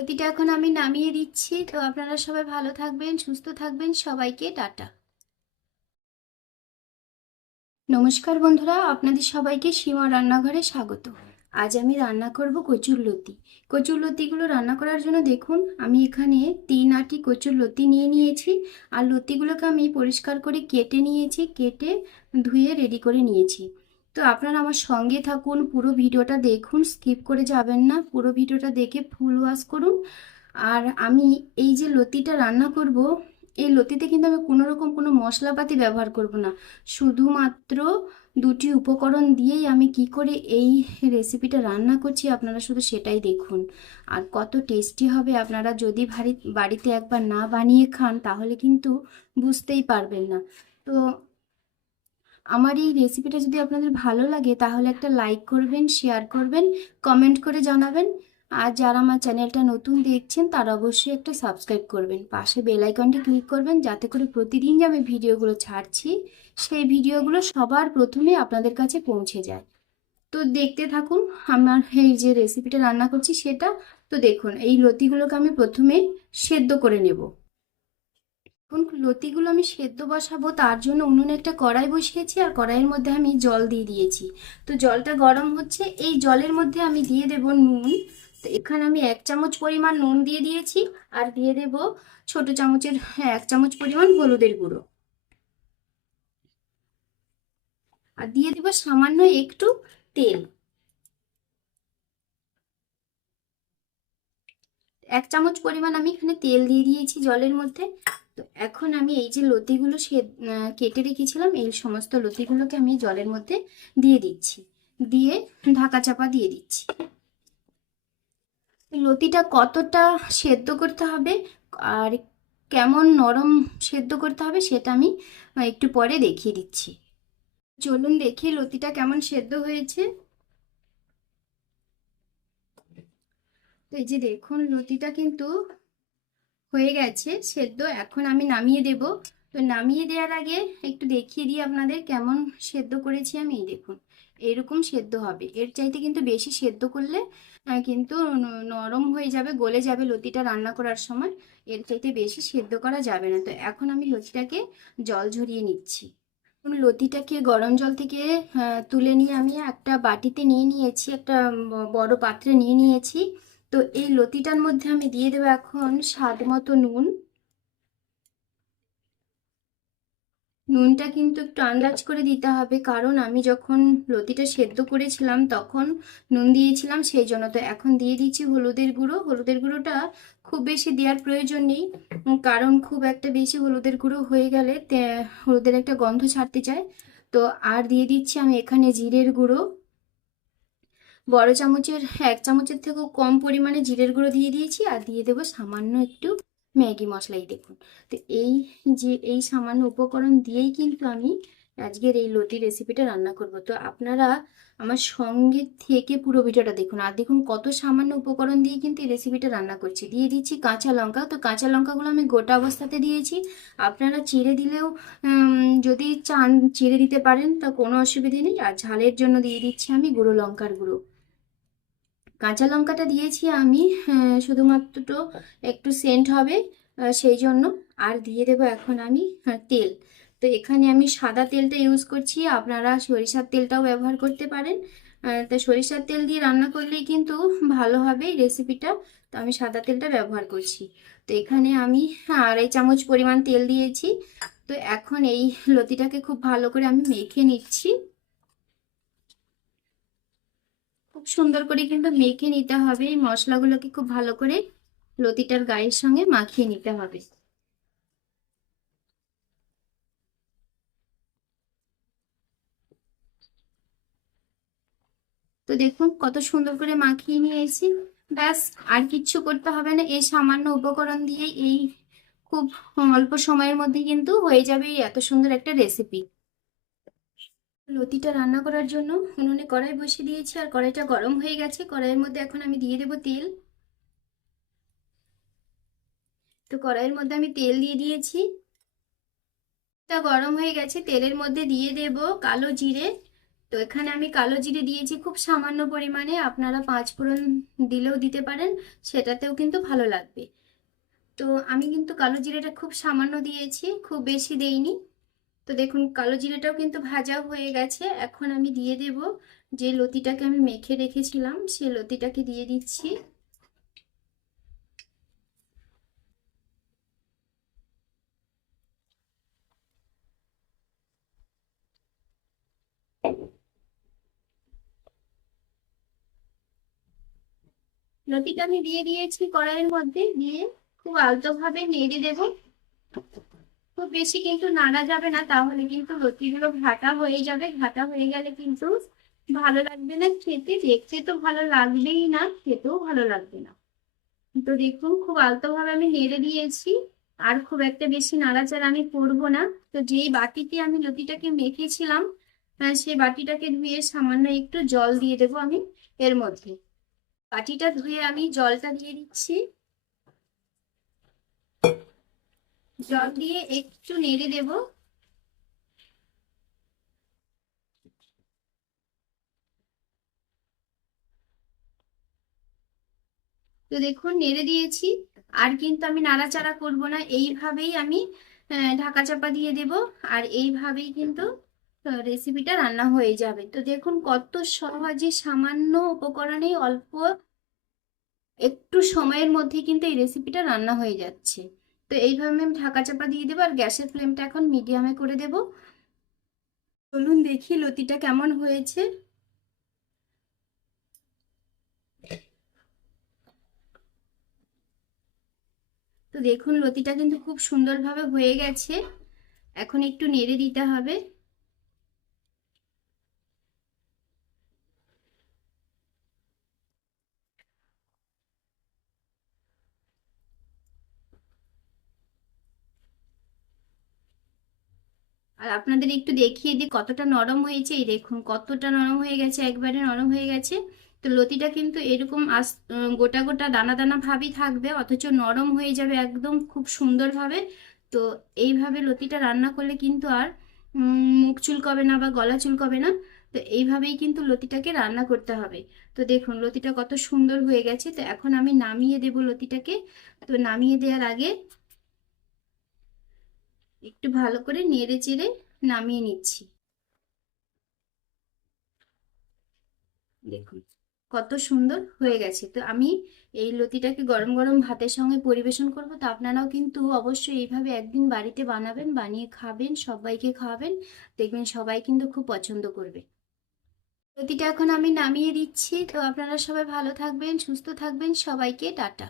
প্রতিটা এখন আমি নামিয়ে দিচ্ছি। তো আপনারা সবাই ভালো থাকবেন, সুস্থ থাকবেন। সবাইকে টাটা। নমস্কার বন্ধুরা, আপনাদের সবাইকে সীমা রান্নাঘরে স্বাগত। আজ আমি রান্না করব কচুর লতি। কচুর লতিগুলো রান্না করার জন্য দেখুন, আমি এখানে তিন আটি কচুর লতি নিয়ে নিয়েছি। আর লতিগুলোকে আমি পরিষ্কার করে কেটে নিয়েছি, কেটে ধুয়ে রেডি করে নিয়েছি। তো আপনারা আমার সঙ্গে থাকুন, পুরো ভিডিওটা দেখুন স্কিপ করে যাবেন না। পুরো ভিডিওটা দেখে ফুল ওয়াশ করুন। আর আমি এই যে লতিটা রান্না করব, এই লতিতে কিন্তু আমি কোনো রকম কোনো মশলাপাতি ব্যবহার করব না। শুধুমাত্র দুটি উপকরণ দিয়েই আমি কি করে এই রেসিপিটা রান্না করছি, আপনারা শুধু সেটাই দেখুন। আর কত টেস্টি হবে, আপনারা যদি বাড়িতে একবার না বানিয়ে খান, তাহলে কিন্তু বুঝতেই পারবেন না। তো আমার এই রেসিপিটা যদি আপনাদের ভালো লাগে, তাহলে একটা লাইক করবেন শেয়ার করবেন কমেন্ট করে জানাবেন। আর যারা আমার চ্যানেলটা নতুন দেখছেন, তারা অবশ্যই একটা সাবস্ক্রাইব করবেন। পাশে বেল আইকনটি ক্লিক করবেন, যাতে করে প্রতিদিন যে আমি ভিডিওগুলো ছাড়ছি, সেই ভিডিওগুলো সবার প্রথমে আপনাদের কাছে পৌঁছে যায়। তো দেখতে থাকুন, আমার এই যে রেসিপিটা রান্না করছি সেটা। তো দেখুন, এই লতিগুলোকে আমি প্রথমে সেদ্ধ করে নেব। এখন লতিগুলো আমি সেদ্ধ বসাবো, তার জন্য উনুনে একটা কড়াই বসিয়েছি আর কড়াইয়ের মধ্যে আমি জল দিয়ে দিয়েছি। তো জলটা গরম হচ্ছে, এই জলের মধ্যে আমি দিয়ে দেব নুন। তো এখানে আমি এক চামচ পরিমাণ নুন দিয়ে দিয়েছি আর দিয়ে দেব ছোট চামচের হ্যাঁ এক চামচ পরিমাণ হলুদের গুঁড়ো। আর দিয়ে দেব সামান্য একটু তেল। এক চামচ পরিমাণ আমি এখানে তেল দিয়ে দিয়েছি জলের মধ্যে। তো এখন আমি এই যে লতিগুলো সে কেটে রেখেছিলাম, এই সমস্ত লতিগুলোকে আমি জলের মধ্যে দিয়ে দিচ্ছি। দিয়ে ঢাকা চাপা দিয়ে দিচ্ছি। লতিটা কতটা সেদ্ধ করতে হবে আর কেমন নরম সেদ্ধ করতে হবে সেটা আমি একটু পরে দেখিয়ে দিচ্ছি। চলুন দেখি লতিটা কেমন সেদ্ধ হয়েছে। তো এই যে দেখুন, লতিটা কিন্তু হয়ে গেছে, সেদ্ধ এখন আমি নামিয়ে দেব। তো নামিয়ে দেওয়ার আগে একটু দেখিয়ে দিই আপনাদের কেমন সেদ্ধ করেছি আমি। দেখুন এরকম সেদ্ধ হবে। এর চাইতে কিন্তু বেশি সেদ্ধ করলে কিন্তু নরম হয়ে যাবে, গলে যাবে লতিটা রান্না করার সময়। এর চাইতে বেশি সেদ্ধ করা যাবে না। তো এখন আমি লতিটাকে জল ঝরিয়ে নিচ্ছি। লতিটাকে গরম জল থেকে তুলে নিয়ে আমি একটা বাটিতে নিয়ে নিয়েছি, একটা বড় পাত্রে নিয়ে নিয়েছি। তো এই লতিটার মধ্যে আমি দিয়ে দেবো এখন স্বাদ মতো নুন। নুনটা কিন্তু একটু আন্দাজ করে দিতে হবে, কারণ আমি যখন লতিটা সেদ্ধ করেছিলাম তখন নুন দিয়েছিলাম, সেই জন্য তো এখন দিয়ে দিচ্ছি হলুদের গুঁড়ো। হলুদের গুঁড়োটা খুব বেশি দেওয়ার প্রয়োজন নেই, কারণ খুব একটা বেশি হলুদের গুঁড়ো হয়ে গেলে হলুদের একটা গন্ধ ছাড়তে চায়। তো আর দিয়ে দিচ্ছি আমি এখানে জিরের গুঁড়ো। বড় চামচের, এক চামচের থেকেও কম পরিমাণে জিরের গুঁড়ো দিয়ে দিয়েছি আর দিয়ে দেবো সামান্য একটু ম্যাগি মশলাই দেখুন, তো এই যে, এই সামান্য উপকরণ দিয়েই কিন্তু আমি আজকের এই লতি রেসিপিটা রান্না করব। তো আপনারা আমার সঙ্গে থেকে পুরো ভিডিওটা দেখুন আর দেখুন কত সামান্য উপকরণ দিয়ে কিন্তু এই রেসিপিটা রান্না করছি। দিয়ে দিচ্ছি কাঁচা লঙ্কা, তো কাঁচা লঙ্কাগুলো আমি গোটা অবস্থাতে দিয়েছি। আপনারা চিড়ে দিলেও যদি চান, চিড়ে দিতে পারেন, তা কোনো অসুবিধে নেই। আর ঝালের জন্য দিয়ে দিচ্ছি আমি গুঁড়ো লঙ্কার গুঁড়ো। কাঁচা লঙ্কাটা দিয়েছি আমি শুধুমাত্র একটু সেন্ট হবে সেই জন্য। আর দিয়ে দেবো এখন আমি তেল। তো এখানে আমি সাদা তেলটা ইউজ করছি, আপনারা সরিষার তেলটাও ব্যবহার করতে পারেন। তো সরিষার তেল দিয়ে রান্না করলেই কিন্তু ভালো হবে রেসিপিটা তো আমি সাদা তেলটা ব্যবহার করছি। তো এখানে আমি আড়াই চামচ পরিমাণ তেল দিয়েছি। তো এখন এই লতিটাকে খুব ভালো করে আমি মেখে নিচ্ছি। খুব সুন্দর করে কিন্তু মেখে নিতে হবে। এই মশলাগুলোকে খুব ভালো করে লতিটার গায়ের সঙ্গে মাখিয়ে নিতে হবে। তো দেখুন কত সুন্দর করে মাখিয়ে নিয়েছি। ব্যাস, আর কিচ্ছু করতে হবে না। এই সামান্য উপকরণ দিয়ে এই খুব অল্প সময়ের মধ্যে কিন্তু হয়ে যাবে এত সুন্দর একটা রেসিপি লতিটা রান্না করার জন্য উনুনে কড়াই বসিয়ে দিয়েছি আর কড়াইটা গরম হয়ে গেছে। কড়াইয়ের মধ্যে এখন আমি দিয়ে দেব তেল। তো কড়াইয়ের মধ্যে আমি তেল দিয়ে দিয়েছি। তা গরম হয়ে গেছে, তেলের মধ্যে দিয়ে দেব কালো জিরে। তো এখানে আমি কালো জিরে দিয়েছি খুব সামান্য পরিমাণে, আপনারা পাঁচ ফোড়ন দিলেও দিতে পারেন, সেটাতেও কিন্তু ভালো লাগবে। তো আমি কিন্তু কালো জিরেটা খুব সামান্য দিয়েছি, খুব বেশি দেইনি। তো দেখুন, কালো জিরেটাও কিন্তু ভাজা হয়ে গেছে। এখন আমি দিয়ে দেব যে লতিটাকে আমি মেখে রেখেছিলাম সেই লতিটাকে দিয়ে দিচ্ছি। লতিটা আমি দিয়ে দিয়েছি কড়াইয়ের মধ্যে, দিয়ে খুব আলতোভাবে নেড়ে দেবো। খুব বেশি কিন্তু নাড়া যাবে না, তাহলে কিন্তু লতিগুলো ঘাটা হয়ে যাবে। ঘাটা হয়ে গেলে কিন্তু ভালো লাগবে না খেতে, দেখতে তো ভালো লাগবেই না, খেতেও ভালো লাগবে না। তো দেখুন, খুব আলতোভাবে আমি নেড়ে দিয়েছি, আর খুব একটা বেশি নাড়াচাড়া আমি করব না। তো যেই বাটিতে আমি লতিটাকে মেখেছিলাম সেই বাটিটাকে ধুয়ে সামান্য একটু জল দিয়ে দেবো আমি এর মধ্যে। বাটিটা ধুয়ে আমি জলটা দিয়ে দিচ্ছি। জল দিয়ে একটু নেড়ে দেব। তো দেখুন, নেড়ে দিয়েছি। আর কিন্তু আমি নাড়াচাড়া করব না, এইভাবেই আমি ঢাকা চাপা দিয়ে দেব। আর এইভাবেই কিন্তু রেসিপিটা রান্না হয়ে যাবে। তো দেখুন, কত সহজে সামান্য উপকরণে অল্প একটু সময়ের মধ্যে কিন্তু এই রেসিপিটা রান্না হয়ে যাচ্ছে। তো এইভাবে আমি ঢাকা চাপা দিয়ে দেবো আর গ্যাসের ফ্লেমটা এখন মিডিয়ামে করে দেব। চলুন দেখি লতিটা কেমন হয়েছে। তো দেখুন লতিটা কিন্তু খুব সুন্দরভাবে হয়ে গেছে। এখন একটু নেড়ে দিতে হবে। আর আপনাদের একটু দেখিয়ে দিই কতটা নরম হয়েছে। এই দেখুন, কতটা নরম হয়ে গেছে, একবারে নরম হয়ে গেছে। তো লতিটা কিন্তু এরকম আস গোটা গোটা দানা দানা ভাবই থাকবে, অথচ নরম হয়ে যাবে একদম খুব সুন্দরভাবে। তো এইভাবে লতিটা রান্না করলে কিন্তু আর মুখ চুলকবে না বা গলা চুলকবে না। তো এইভাবেই কিন্তু লতিটাকে রান্না করতে হবে। তো দেখুন, লতিটা কত সুন্দর হয়ে গেছে। তো এখন আমি নামিয়ে দেব লতিটাকে। তো নামিয়ে দেওয়ার আগে একটু ভালো করে নেড়ে চেড়ে নামিয়ে নিচ্ছি। দেখুন। কত সুন্দর হয়ে গেছে। তো আমি এই লতিটাকে গরম গরম ভাতের সঙ্গে পরিবেশন করব। তো আপনারাও কিন্তু অবশ্যই এইভাবে একদিন বাড়িতে বানাবেন বানিয়ে খাবেন সবাইকে খাওয়াবেন। দেখবেন সবাই কিন্তু খুব পছন্দ করবে। লতিটা এখন আমি নামিয়ে দিচ্ছি। তো আপনারা সবাই ভালো থাকবেন সুস্থ থাকবেন। সবাইকে টাটা।